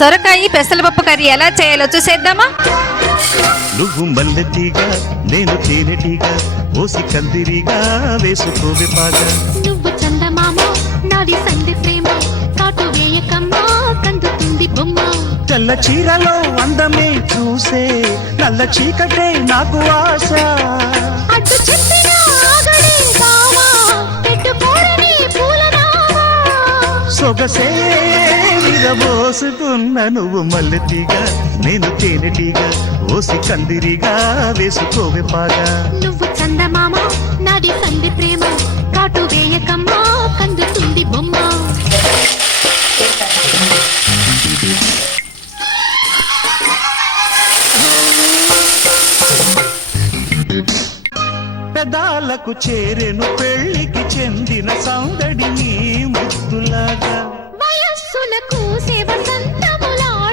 సొరకాయ పెసరపప్పు కర్రీ ఎలా చేయాలో చూసేద్దామా? నువ్వు మల్లెటీగా నేను తేనెటీగా ఓసి కందిరిగా వేసుకోవే పాగా. నువ్వు చందమామ నాది సంధి ప్రేమ కాటు వేయకమ్మా కందుతుంది బొమ్మ. తెల్ల చీరలో అందమే చూసే నల్ల చీకటే నాకు ఆశ. అడ్డు చెప్పిన ఆగడే బావా పెట్టుకోరని పూలనామా. సొగసే విరబోసుకున్న నువ్వు మల్లెటీగా నేను తేనెటీగా ఓసి కందిరిగా వేసుకోవే పాగా. నువ్వు చందమామ నాది సంధి ప్రేమ కాటు వేయకమ్మా కందుతుంది బొమ్మ. పెదాలకు చేరెను పెళ్లికి చెందిన సౌందడి నీ ముద్దులాగా.